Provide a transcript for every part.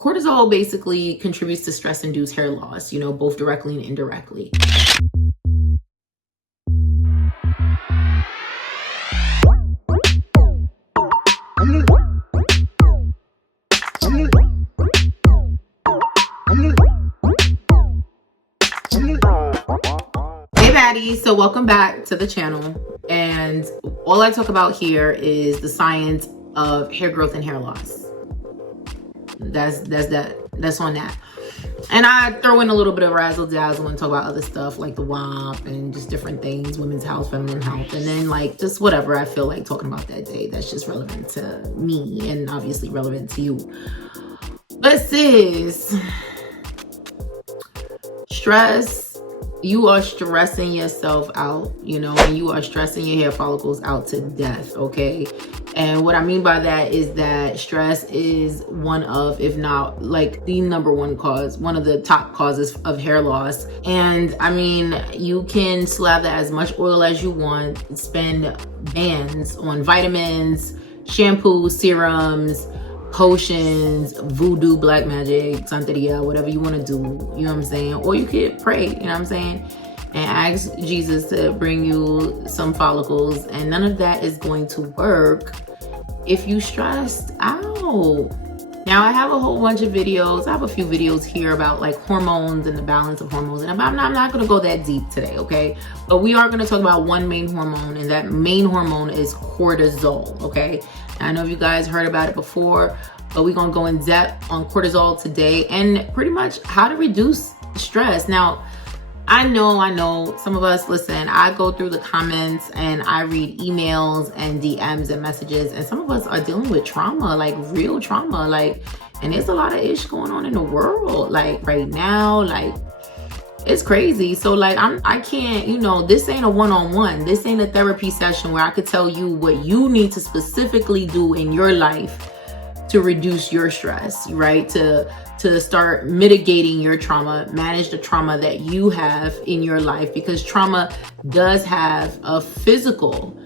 Cortisol basically contributes to stress-induced hair loss, you know, both directly and indirectly. Hey baddies, so welcome back to the channel, and all I talk about here is the science of hair growth and hair loss. That's on that. And I throw in a little bit of razzle dazzle and talk about other stuff like the WAP and just different things, women's health, feminine health, and then like just whatever I feel like talking about that day that's just relevant to me and obviously relevant to you. But sis, stress, you are stressing yourself out, you know, and you are stressing your hair follicles out to death, okay? And what I mean by that is that stress is one of, if not like the number one cause, one of the top causes of hair loss. And I mean, you can slather as much oil as you want, spend bands on vitamins, shampoos, serums, potions, voodoo, black magic, santeria, whatever you want to do, you know what I'm saying? Or you could pray, you know what I'm saying? And ask Jesus to bring you some follicles, and none of that is going to work if you stressed out. Now I have a whole bunch of videos. I have a few videos here about like hormones and the balance of hormones, and I'm not going to go that deep today, okay? But we are going to talk about one main hormone, and that main hormone is cortisol, okay? I know you guys heard about it before, but we're going to go in depth on cortisol today and pretty much how to reduce stress. Now, I know some of us, listen, I go through the comments and I read emails and DMs and messages, and some of us are dealing with trauma, like real trauma, like, and there's a lot of ish going on in the world, like right now, like it's crazy. So like, I can't, you know, this ain't a one-on-one, this ain't a therapy session where I could tell you what you need to specifically do in your life to reduce your stress, right? To start mitigating your trauma, manage the trauma that you have in your life, because trauma does have a physical,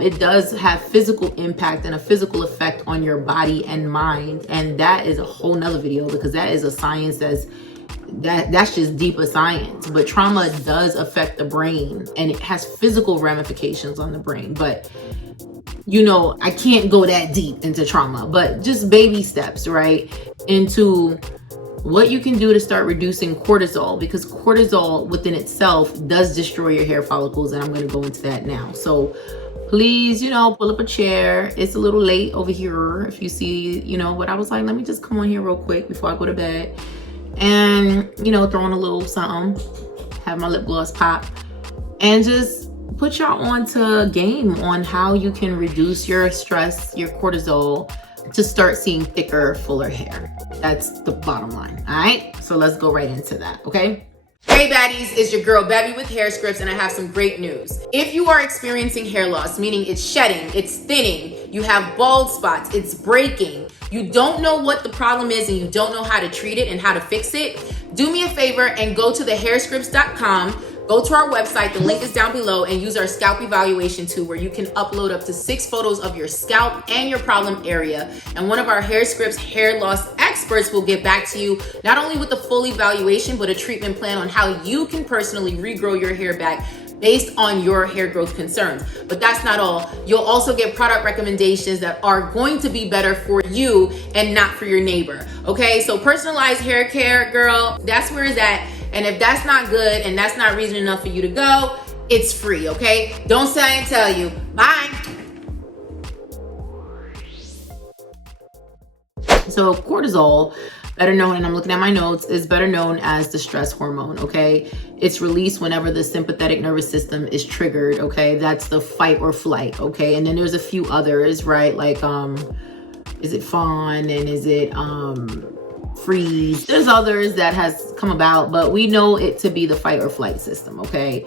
it does have physical impact and a physical effect on your body and mind. And that is a whole nother video, because that is a science that's just deeper science. But trauma does affect the brain, and it has physical ramifications on the brain. But you know, I can't go that deep into trauma, but just baby steps, right? Into what you can do to start reducing cortisol, because cortisol within itself does destroy your hair follicles. And I'm going to go into that now. So please, you know, pull up a chair. It's a little late over here if you see, you know, but I was like, let me just come on here real quick before I go to bed and, you know, throw in a little something, have my lip gloss pop, and just put y'all onto game on how you can reduce your stress, your cortisol, to start seeing thicker, fuller hair. That's the bottom line. All right, so let's go right into that, okay? Hey baddies, it's your girl Babby with Hair Scripts, and I have some great news. If you are experiencing hair loss, meaning it's shedding, it's thinning, you have bald spots, it's breaking, you don't know what the problem is and you don't know how to treat it and how to fix it, do me a favor and go to thehairscripts.com. Go to our website, the link is down below, and use our scalp evaluation tool where you can upload up to 6 photos of your scalp and your problem area. And one of our Hair Scripts hair loss experts will get back to you, not only with the full evaluation, but a treatment plan on how you can personally regrow your hair back based on your hair growth concerns. But that's not all. You'll also get product recommendations that are going to be better for you and not for your neighbor. Okay, so personalized hair care, girl, that's where it's at. And if that's not good and that's not reason enough for you to go, it's free, okay? Don't say I didn't tell you. Bye. So cortisol, better known, and I'm looking at my notes, is better known as the stress hormone, okay? It's released whenever the sympathetic nervous system is triggered, okay? That's the fight or flight, okay? And then there's a few others, right? Like, is it fawn, and is it freeze? There's others that has come about, but we know it to be the fight or flight system, okay?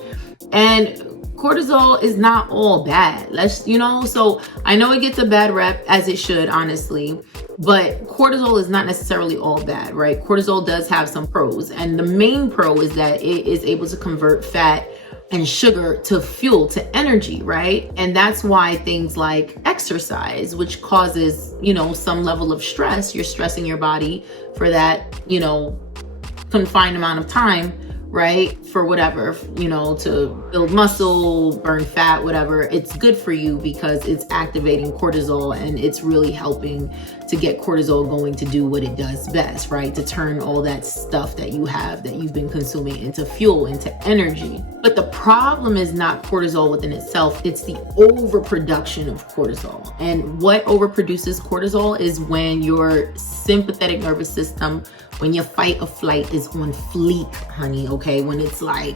And cortisol is not all bad. Let's, you know, so I know it gets a bad rep, as it should, honestly, but cortisol is not necessarily all bad, right? Cortisol does have some pros, and the main pro is that it is able to convert fat and sugar to fuel, to energy, right? And that's why things like exercise, which causes, some level of stress, you're stressing your body for that, confined amount of time, right? For whatever, to build muscle, burn fat, whatever. It's good for you because it's activating cortisol and it's really helping to get cortisol going to do what it does best, right? To turn all that stuff that you have, that you've been consuming, into fuel, into energy. But the problem is not cortisol within itself, it's the overproduction of cortisol. And what overproduces cortisol is when your sympathetic nervous system, when your fight or flight is on fleek, honey, okay? When it's like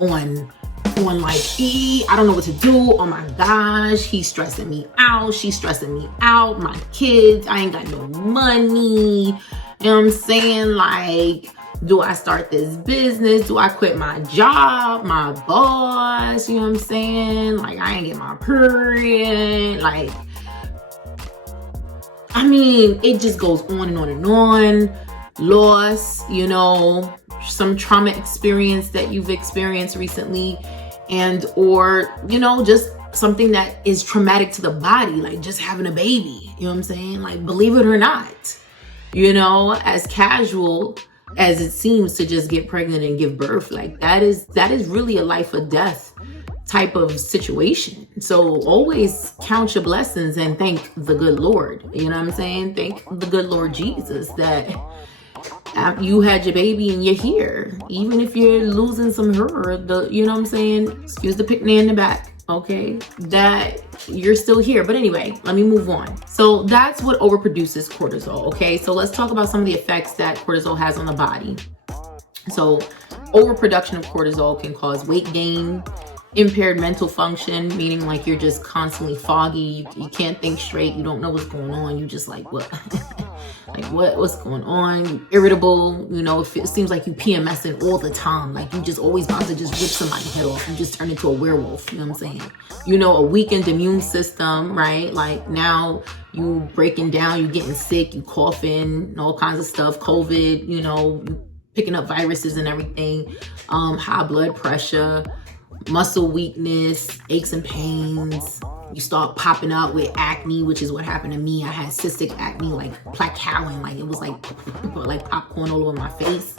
on like, I don't know what to do. Oh my gosh, he's stressing me out. She's stressing me out. My kids, I ain't got no money. You know what I'm saying? Like, do I start this business? Do I quit my job? My boss, you know what I'm saying? Like, I ain't get my period. Like, I mean, it just goes on and on and on. Loss, some trauma experience that you've experienced recently, and or just something that is traumatic to the body, like just having a baby, you know what I'm saying? Like, believe it or not, as casual as it seems to just get pregnant and give birth, like that is really a life or death type of situation. So always count your blessings and thank the good Lord, you know what I'm saying? Thank the good Lord Jesus that you had your baby and you're here, even if you're losing some hair, you know what I'm saying? Excuse the picnic in the back, okay? That you're still here. But anyway, let me move on. So that's what overproduces cortisol, okay? So let's talk about some of the effects that cortisol has on the body. So overproduction of cortisol can cause weight gain, impaired mental function, meaning like you're just constantly foggy, you can't think straight, you don't know what's going on, you just like, what? Like, what's going on? You irritable, it seems like you PMSing all the time, like you just always about to just rip somebody's head off, you just turn into a werewolf, you know what I'm saying? A weakened immune system, right? Like now you breaking down, you getting sick, you coughing, all kinds of stuff, COVID, you picking up viruses and everything, high blood pressure, muscle weakness, aches and pains. You start popping out with acne, which is what happened to me. I had cystic acne, like plaquing, like it was like popcorn all over my face.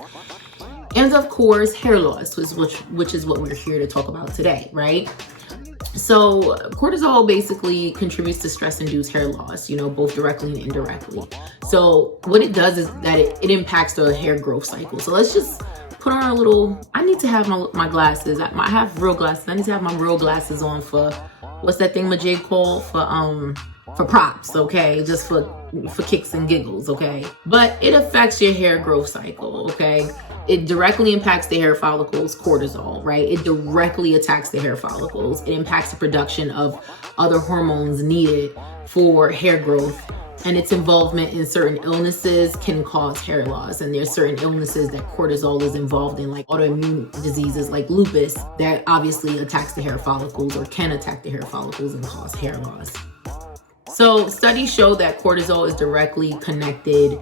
And of course, hair loss, which is what we're here to talk about today, right? So cortisol basically contributes to stress-induced hair loss, both directly and indirectly. So what it does is that it impacts the hair growth cycle. So let's just put on I need to have my glasses. I have real glasses. I need to have my real glasses on for, what's that thing Majay called? For props, okay? Just for kicks and giggles, okay? But it affects your hair growth cycle, okay? It directly impacts the hair follicles, cortisol, right? It directly attacks the hair follicles. It impacts the production of other hormones needed for hair growth. And its involvement in certain illnesses can cause hair loss. And there's certain illnesses that cortisol is involved in, like autoimmune diseases like lupus, that obviously attacks the hair follicles or can attack the hair follicles and cause hair loss. So studies show that cortisol is directly connected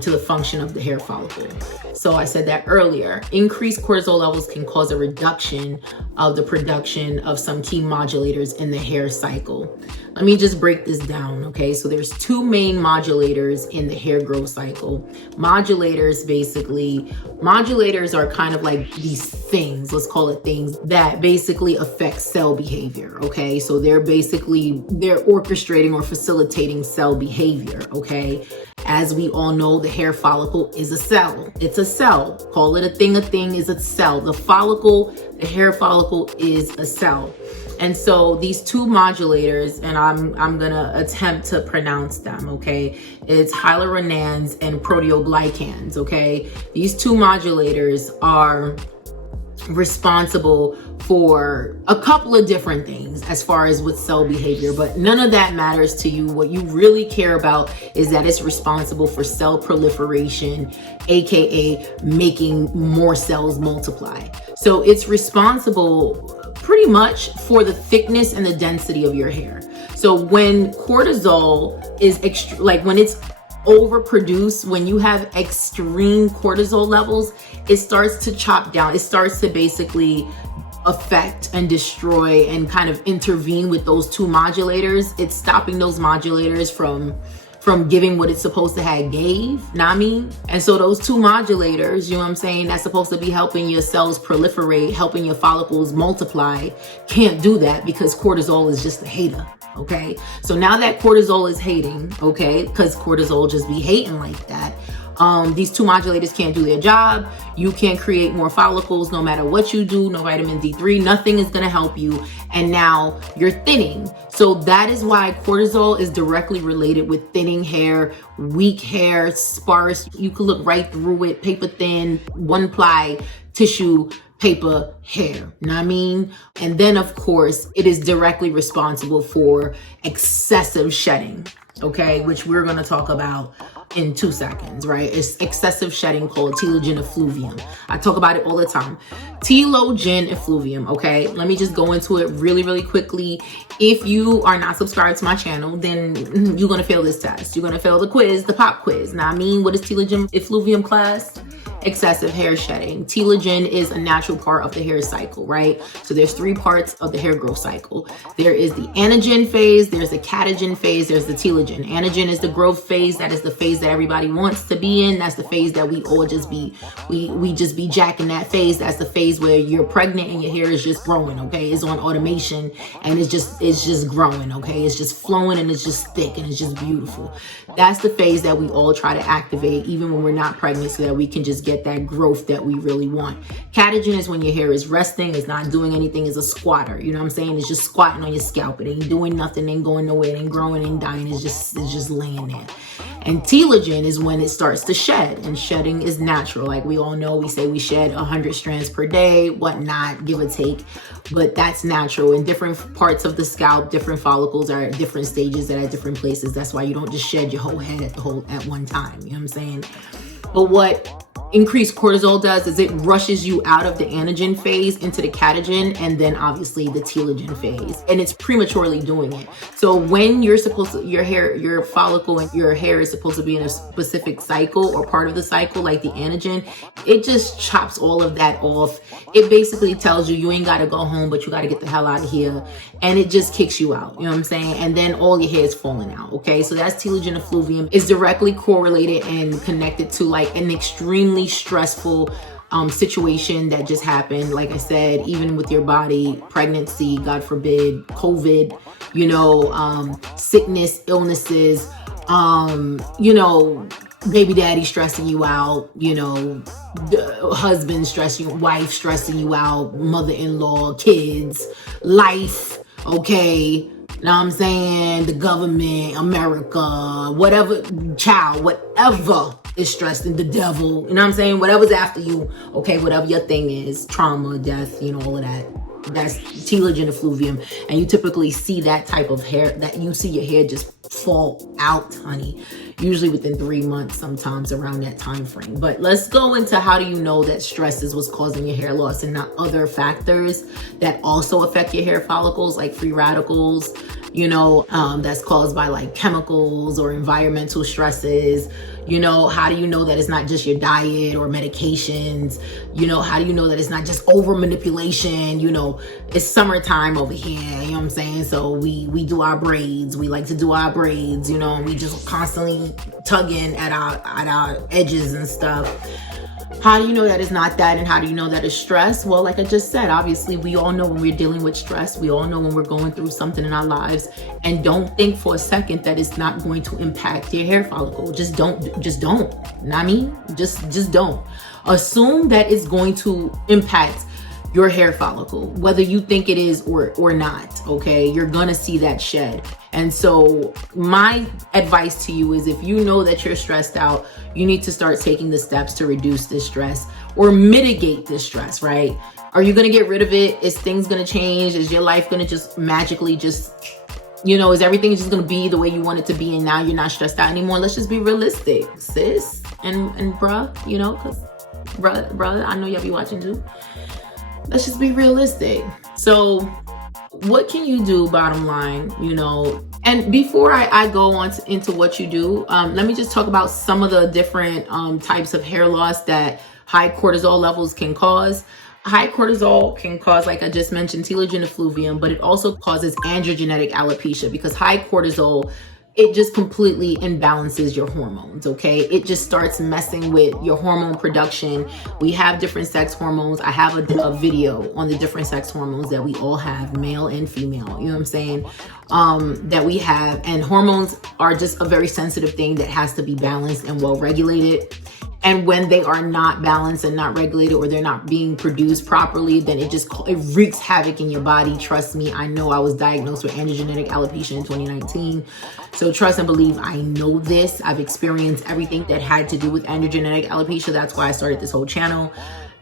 to the function of the hair follicle. So I said that earlier. Increased cortisol levels can cause a reduction of the production of some key modulators in the hair cycle. Let me just break this down, okay? So there's two main modulators in the hair growth cycle. Modulators are kind of like these things, let's call it things, that basically affect cell behavior, okay? So they're orchestrating or facilitating cell behavior, okay? As we all know, the hair follicle is a cell. It's a cell. Call it a thing is a cell. The hair follicle is a cell. And so these two modulators, and I'm gonna attempt to pronounce them, okay? It's hyaluronans and proteoglycans, okay? These two modulators are responsible for a couple of different things as far as with cell behavior, but none of that matters to you. What you really care about is that it's responsible for cell proliferation, aka making more cells multiply. So it's responsible pretty much for the thickness and the density of your hair. So when cortisol is when it's overproduced, when you have extreme cortisol levels, it starts to chop down. It starts to basically affect and destroy and kind of intervene with those two modulators. It's stopping those modulators from giving what it's supposed to have gave, know what I mean? And so those two modulators, you know what I'm saying, that's supposed to be helping your cells proliferate, helping your follicles multiply, can't do that because cortisol is just a hater, okay? So now that cortisol is hating, okay, because cortisol just be hating like that, these two modulators can't do their job. You can't create more follicles no matter what you do, no vitamin D3, nothing is gonna help you. And now you're thinning. So that is why cortisol is directly related with thinning hair, weak hair, sparse. You can look right through it, paper thin, one ply tissue paper hair, you know what I mean? And then of course, it is directly responsible for excessive shedding, okay? Which we're gonna talk about in 2 seconds, right? It's excessive shedding called telogen effluvium. I talk about it all the time. Telogen effluvium, okay? Let me just go into it really, really quickly. If you are not subscribed to my channel, then you're gonna fail this test. You're gonna fail the quiz, the pop quiz. Now, I mean, what is telogen effluvium, class? Excessive hair shedding. Telogen is a natural part of the hair cycle, right? So there's 3 parts of the hair growth cycle. There is the anagen phase, there's the catagen phase, there's the telogen. Anagen is the growth phase. That is the phase that everybody wants to be in. That's the phase that we all just be, we just be jacking that phase. That's the phase where you're pregnant and your hair is just growing, okay? It's on automation and it's just growing, okay? It's just flowing and it's just thick and it's just beautiful. That's the phase that we all try to activate even when we're not pregnant so that we can just get that growth that we really want. Catagen is when your hair is resting, it's not doing anything, it's a squatter. You know what I'm saying? It's just squatting on your scalp. It ain't doing nothing, ain't going nowhere, it ain't growing, ain't dying, it's just laying there. And telogen is when it starts to shed, and shedding is natural. Like we all know, we say we shed 100 strands per day, whatnot, give or take, but that's natural. In different parts of the scalp, different follicles are at different stages and at different places. That's why you don't just shed your whole head at one time. You know what I'm saying? But what increased cortisol does is it rushes you out of the anagen phase into the catagen and then obviously the telogen phase, and it's prematurely doing it. So when you're supposed to, your follicle and your hair is supposed to be in a specific cycle or part of the cycle, like the anagen, it just chops all of that off. It basically tells you ain't got to go home, but you got to get the hell out of here, and it just kicks you out. You know what I'm saying? And then all your hair is falling out. Okay, so that's telogen effluvium. Is directly correlated and connected to like an extremely stressful situation that just happened. Like I said, even with your body, pregnancy, God forbid, COVID, you know, sickness, illnesses, you know, baby daddy stressing you out, you know, husband stressing you, wife stressing you out, mother-in-law, kids, life, okay. Know what I'm saying? The government, America, whatever, child, whatever is stressing, the devil, you know what I'm saying? Whatever's after you, okay, whatever your thing is, trauma, death, you know, all of that. That's telogen effluvium. And you typically see that type of hair, that you see your hair just fall out, honey, usually within 3 months, sometimes around that time frame. But let's go into how do you know that stress is what's causing your hair loss and not other factors that also affect your hair follicles, like free radicals, you know, that's caused by like chemicals or environmental stresses. You know, how do you know that it's not just your diet or medications? You know, how do you know that it's not just over manipulation? You know, it's summertime over here, you know what I'm saying? So we do our braids. We like to do our braids, you know, and we just constantly tugging at our edges and stuff. How do you know that it's not that? And how do you know that it's stress? Well, like I just said, obviously we all know when we're dealing with stress. We all know when we're going through something in our lives. And don't think for a second that it's not going to impact your hair follicle. Just don't. You know what I mean? Just don't. Assume that it's going to impact your hair follicle, whether you think it is or not, okay? You're gonna see that shed. And so my advice to you is if you know that you're stressed out, you need to start taking the steps to reduce this stress or mitigate this stress, right? Are you gonna get rid of it? Is things gonna change? Is your life gonna just magically you know, is everything just gonna be the way you want it to be and now you're not stressed out anymore? Let's just be realistic, sis and bruh, you know, cause bruh, I know y'all be watching too. Let's just be realistic. So what can you do, bottom line, you know? And before I go on into what you do, let me just talk about some of the different types of hair loss that high cortisol levels can cause. High cortisol can cause, like I just mentioned, telogen effluvium, but it also causes androgenetic alopecia because high cortisol, it just completely imbalances your hormones, okay? It just starts messing with your hormone production. We have different sex hormones. I have a video on the different sex hormones that we all have, male and female, you know what I'm saying? That we have, and hormones are just a very sensitive thing that has to be balanced and well regulated. And when they are not balanced and not regulated, or they're not being produced properly, then it wreaks havoc in your body. Trust me, I know I was diagnosed with androgenetic alopecia in 2019. So trust and believe, I know this. I've experienced everything that had to do with androgenetic alopecia. That's why I started this whole channel.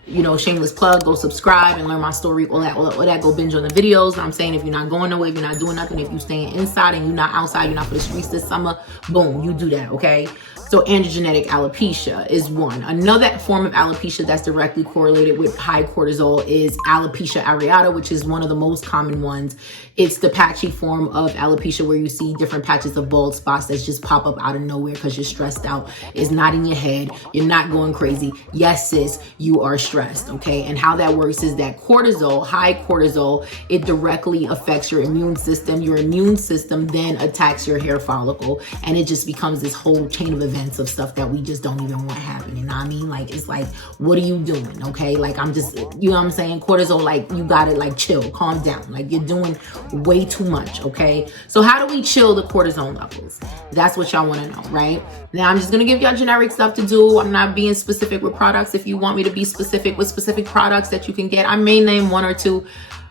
You know, shameless plug, go subscribe and learn my story, all that, go binge on the videos. I'm saying, if you're not going nowhere, if you're not doing nothing, if you're staying inside and you're not outside, you're not for the streets this summer, boom, you do that, okay? So androgenetic alopecia is one. Another form of alopecia that's directly correlated with high cortisol is alopecia areata, which is one of the most common ones. It's the patchy form of alopecia where you see different patches of bald spots that just pop up out of nowhere because you're stressed out. It's not in your head. You're not going crazy. Yes, sis, you are stressed, okay? And how that works is that cortisol, high cortisol, it directly affects your immune system. Your immune system then attacks your hair follicle, and it just becomes this whole chain of events of stuff that we just don't even want to happen. You know what I mean? Like, it's like, what are you doing? Okay. Like, I'm just, you know what I'm saying? Cortisol, like, you gotta like chill, calm down. Like, you're doing way too much. Okay. So how do we chill the cortisol levels? That's what y'all want to know, right? Now, I'm just going to give y'all generic stuff to do. I'm not being specific with products. If you want me to be specific with specific products that you can get, I may name one or two.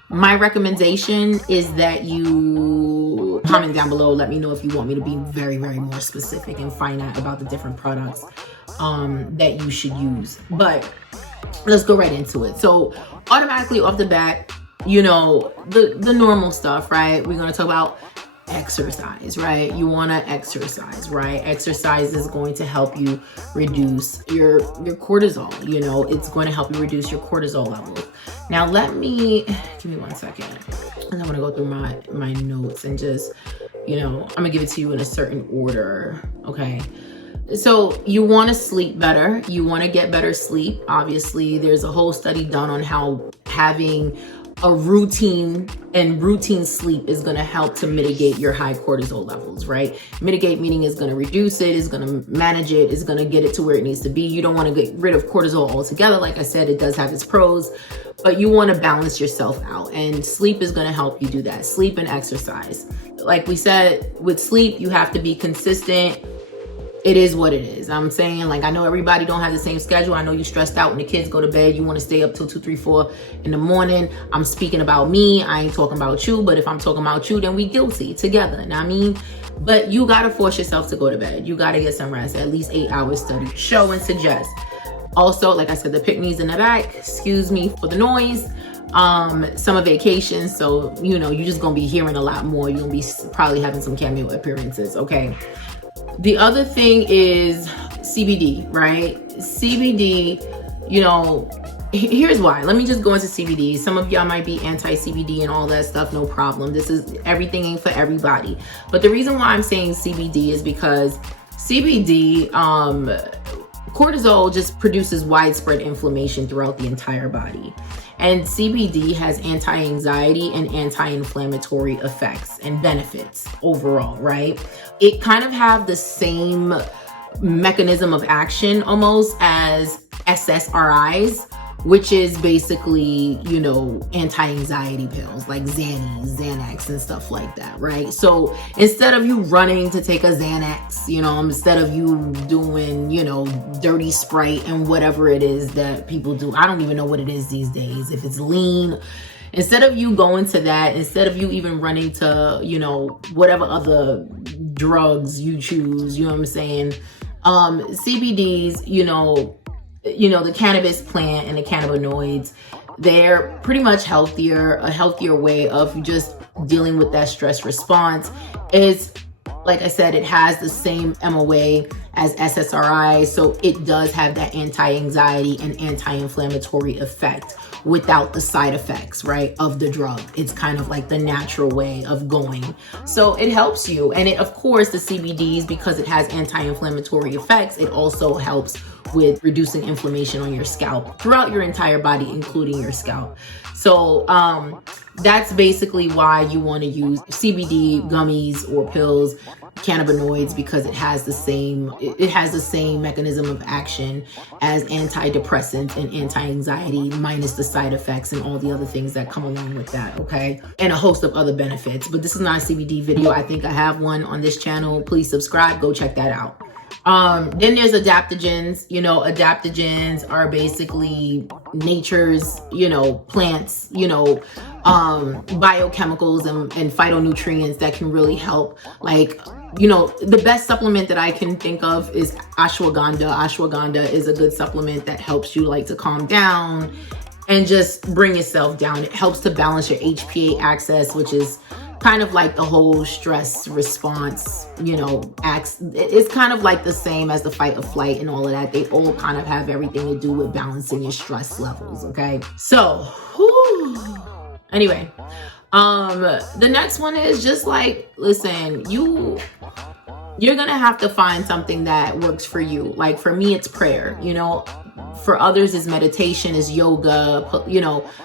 My recommendation is that you comment down below. Let me know if you want me to be very, very more specific and find out about the different products that you should use. But let's go right into it. So automatically off the bat, you know, the normal stuff, right? We're going to talk about exercise, right? You want to exercise, right? Exercise is going to help you reduce your cortisol. You know, it's going to help you reduce your cortisol levels. Now, give me 1 second. And I'm going to go through my notes and just, you know, I'm gonna give it to you in a certain order. Okay. So you want to sleep better. You want to get better sleep. Obviously, there's a whole study done on how having a routine sleep is going to help to mitigate your high cortisol levels, right? Mitigate meaning is going to reduce it, is going to manage it, is going to get it to where it needs to be. You don't want to get rid of cortisol altogether. Like I said, it does have its pros, but you want to balance yourself out, and sleep is going to help you do that. Sleep and exercise. Like we said, with sleep, you have to be consistent. It is what it is. I'm saying, like, I know everybody don't have the same schedule. I know you stressed out when the kids go to bed. You want to stay up till 2, 3, 4 in the morning. I'm speaking about me. I ain't talking about you. But if I'm talking about you, then we guilty together. You know what I mean? But you got to force yourself to go to bed. You got to get some rest. At least 8 hours study. Show and suggest. Also, like I said, the pick-me's in the back. Excuse me for the noise. Summer vacation. So, you know, you're just going to be hearing a lot more. You're going to be probably having some cameo appearances. Okay. The other thing is CBD, right? CBD, you know, here's why. Let me just go into CBD. Some of y'all might be anti-CBD and all that stuff. No problem. Everything ain't for everybody. But the reason why I'm saying CBD is because CBD, cortisol just produces widespread inflammation throughout the entire body. And CBD has anti-anxiety and anti-inflammatory effects and benefits overall, right? It kind of have the same mechanism of action almost as SSRIs, which is basically, you know, anti-anxiety pills like Xanax and stuff like that, right? So instead of you running to take a Xanax, you know, instead of you doing, you know, dirty Sprite and whatever it is that people do, I don't even know what it is these days, if it's lean, instead of you going to that, instead of you even running to, you know, whatever other drugs you choose, you know what I'm saying? CBDs, you know, the cannabis plant and the cannabinoids, they're pretty much healthier. A healthier way of just dealing with that stress response is, like I said, it has the same MOA as SSRI. So it does have that anti-anxiety and anti-inflammatory effect without the side effects, right, of the drug. It's kind of like the natural way of going. So it helps you. And it, of course, the CBDs, because it has anti-inflammatory effects, it also helps with reducing inflammation on your scalp throughout your entire body, including your scalp. So that's basically why you want to use CBD gummies or pills, cannabinoids, because it has the same mechanism of action as antidepressants and anti-anxiety, minus the side effects and all the other things that come along with that, okay? And a host of other benefits. But this is not a CBD video. I think I have one on this channel. Please subscribe, go check that out. Then there's adaptogens. You know, adaptogens are basically nature's, plants, biochemicals and phytonutrients that can really help. Like, the best supplement that I can think of is ashwagandha. Ashwagandha is a good supplement that helps you like to calm down and just bring yourself down. It helps to balance your HPA axis, which is kind of like the whole stress response, it's kind of like the same as the fight or flight and all of that. They all kind of have everything to do with balancing your stress levels, okay? So, anyway, the next one is just like, listen, you're gonna have to find something that works for you. Like for me, it's prayer, for others is meditation, is yoga,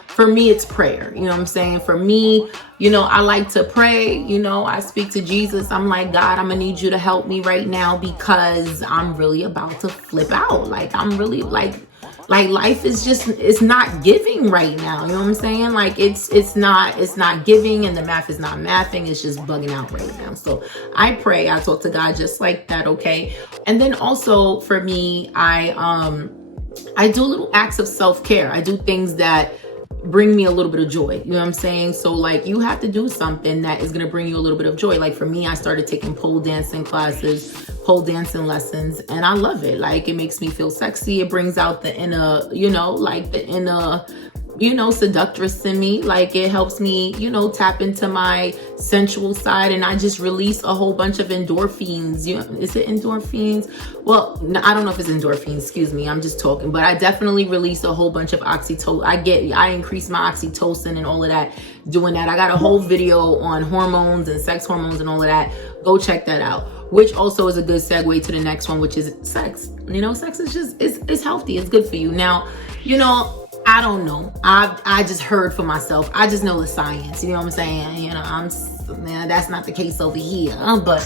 for me, it's prayer. You know what I'm saying? For me, I like to pray, I speak to Jesus. I'm like, God, I'm gonna need you to help me right now because I'm really about to flip out. Like, I'm really like life is just, it's not giving right now. You know what I'm saying? Like it's not giving and the math is not mathing. It's just bugging out right now. So I pray, I talk to God just like that. Okay. And then also for me, I do little acts of self-care. I do things that bring me a little bit of joy. You know what I'm saying? So like you have to do something that is going to bring you a little bit of joy. Like for me, I started taking pole dancing classes, pole dancing lessons, and I love it. Like it makes me feel sexy. It brings out the inner, the inner, seductress in me. Like it helps me, tap into my sensual side, and I just release a whole bunch of endorphins. Is it endorphins? Well, no, I don't know if it's endorphins, excuse me, I'm just talking, but I definitely release a whole bunch of oxytocin. I increase my oxytocin and all of that doing that. I got a whole video on hormones and sex hormones and all of that. Go check that out. Which also is a good segue to the next one, which is sex. Sex is just, it's healthy. It's good for you. Now, I don't know. I just heard for myself. I just know the science. You know what I'm saying? That's not the case over here. But,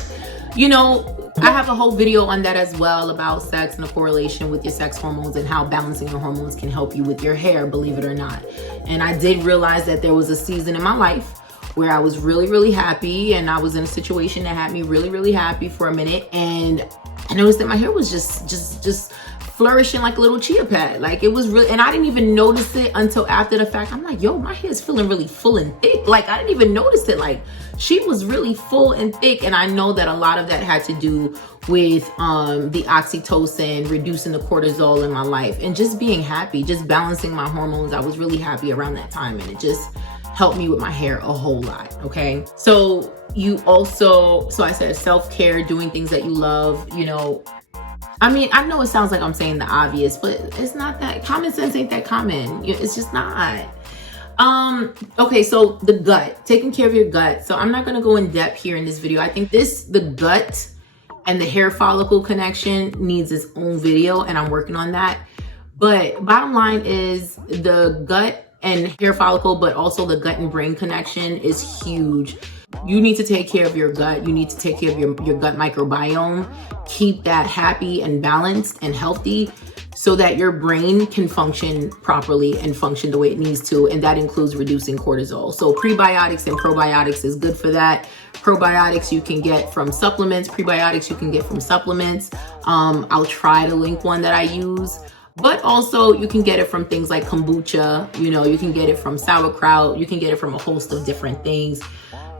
I have a whole video on that as well about sex and the correlation with your sex hormones and how balancing your hormones can help you with your hair, believe it or not. And I did realize that there was a season in my life where I was really, really happy, and I was in a situation that had me really, really happy for a minute, and I noticed that my hair was just flourishing like a little chia pet. Like it was really, and I didn't even notice it until after the fact. I'm like, yo, my hair is feeling really full and thick. Like I didn't even notice it. Like she was really full and thick, and I know that a lot of that had to do with the oxytocin, reducing the cortisol in my life, and just being happy, just balancing my hormones. I was really happy around that time, and it just helped me with my hair a whole lot. Okay. So I said self-care, doing things that you love, I mean, I know it sounds like I'm saying the obvious, but it's not that. Common sense ain't that common. It's just not. Okay, so the gut, taking care of your gut. So I'm not going to go in depth here in this video. I think the gut and the hair follicle connection needs its own video, and I'm working on that. But bottom line is the gut and hair follicle, but also the gut and brain connection is huge. You need to take care of your gut. You need to take care of your gut microbiome. Keep that happy and balanced and healthy so that your brain can function properly and function the way it needs to. And that includes reducing cortisol. So prebiotics and probiotics is good for that. Probiotics you can get from supplements. Prebiotics you can get from supplements. I'll try to link one that I use. But also you can get it from things like kombucha, you can get it from sauerkraut, you can get it from a host of different things.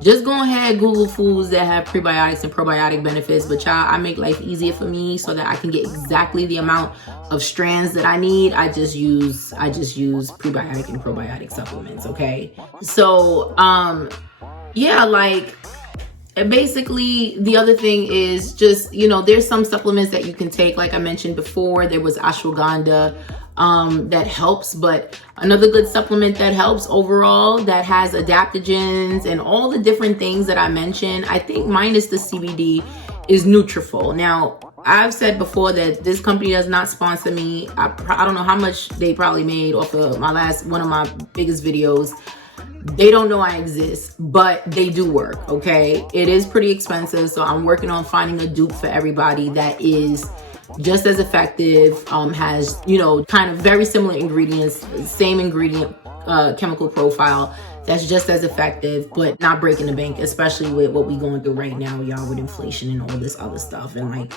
Just go ahead, Google foods that have prebiotics and probiotic benefits. But y'all, I make life easier for me so that I can get exactly the amount of strands that I need. I just use prebiotic and probiotic supplements, okay? So, yeah, like, and basically the other thing is just, there's some supplements that you can take. Like I mentioned before, there was ashwagandha that helps, but another good supplement that helps overall that has adaptogens and all the different things that I mentioned, I think minus the CBD, is Nutrafol. Now, I've said before that this company does not sponsor me. I don't know how much they probably made off of one of my biggest videos. They don't know I exist, but they do work, okay? It is pretty expensive, so I'm working on finding a dupe for everybody that is just as effective, has, you know, kind of very similar ingredients, same ingredient chemical profile, that's just as effective, but not breaking the bank, especially with what we going through right now, y'all, with inflation and all this other stuff, and like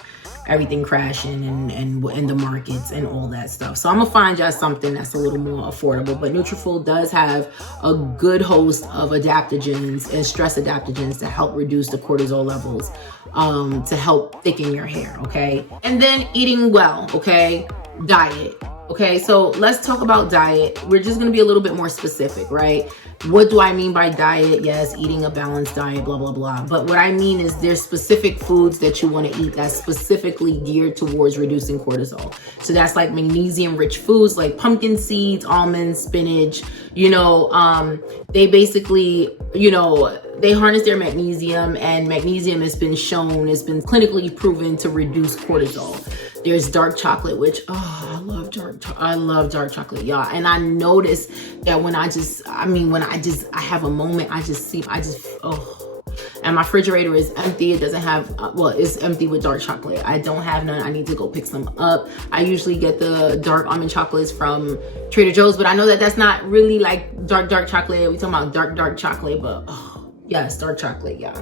everything crashing and the markets and all that stuff. So I'm gonna find y'all something that's a little more affordable. But Nutrafol does have a good host of adaptogens and stress adaptogens to help reduce the cortisol levels, to help thicken your hair, okay? And then eating well, okay? Diet. Okay, so let's talk about diet. We're just gonna be a little bit more specific, right? What do I mean by diet? Yes, eating a balanced diet, blah, blah, blah. But what I mean is there's specific foods that you wanna eat that's specifically geared towards reducing cortisol. So that's like magnesium-rich foods like pumpkin seeds, almonds, spinach, you know, they basically, you know, they harness their magnesium, and magnesium has been shown, has been clinically proven to reduce cortisol. There's dark chocolate, which, oh, I love dark chocolate, y'all. And I notice that when I have a moment, and my refrigerator is empty. It doesn't have, it's empty with dark chocolate. I don't have none. I need to go pick some up. I usually get the dark almond chocolates from Trader Joe's, but I know that that's not really like dark chocolate. We talking about dark chocolate, but yes, dark chocolate, yeah.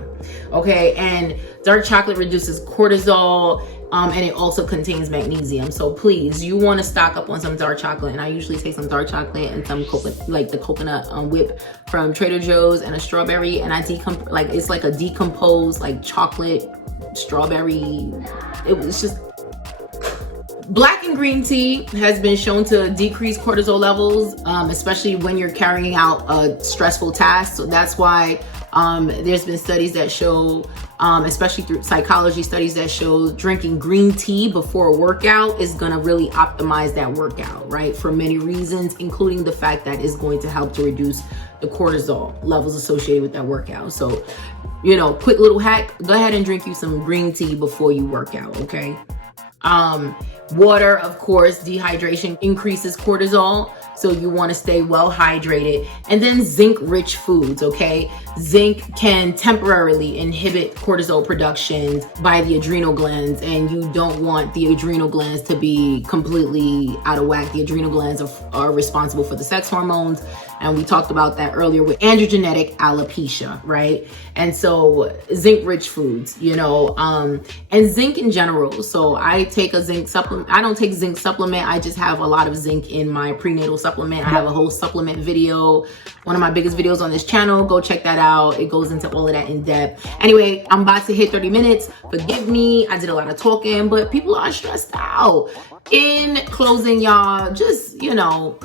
Okay, and dark chocolate reduces cortisol, and it also contains magnesium. So please, you want to stock up on some dark chocolate. And I usually take some dark chocolate and some coconut, like the coconut whip from Trader Joe's, and a strawberry, and I it's like a decomposed like chocolate strawberry. It's just black and green tea has been shown to decrease cortisol levels, especially when you're carrying out a stressful task. So that's why there's been studies that show, especially through psychology studies that show drinking green tea before a workout is gonna really optimize that workout, right? For many reasons, including the fact that it's going to help to reduce the cortisol levels associated with that workout. So, you know, quick little hack, go ahead and drink you some green tea before you work out, okay? Water, of course, dehydration increases cortisol, so you want to stay well hydrated. And then zinc-rich foods, okay? Zinc can temporarily inhibit cortisol production by the adrenal glands, and you don't want the adrenal glands to be completely out of whack. The adrenal glands are responsible for the sex hormones, and we talked about that earlier with androgenetic alopecia, right? And so zinc-rich foods, you know, and zinc in general. So I take a zinc supplement. I don't take zinc supplement. I just have a lot of zinc in my prenatal supplement. I have a whole supplement video, one of my biggest videos on this channel. Go check that out. It goes into all of that in depth. Anyway, I'm about to hit 30 minutes. Forgive me. I did a lot of talking, but people are stressed out. In closing, y'all, just, you know,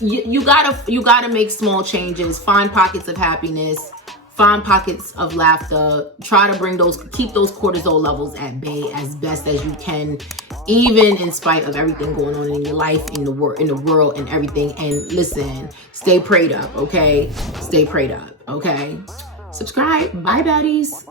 you gotta make small changes. Find pockets of happiness. Find pockets of laughter. Try to keep those cortisol levels at bay as best as you can, even in spite of everything going on in your life, in the world and everything. And listen, stay prayed up, okay? Stay prayed up, okay? Subscribe. Bye, baddies.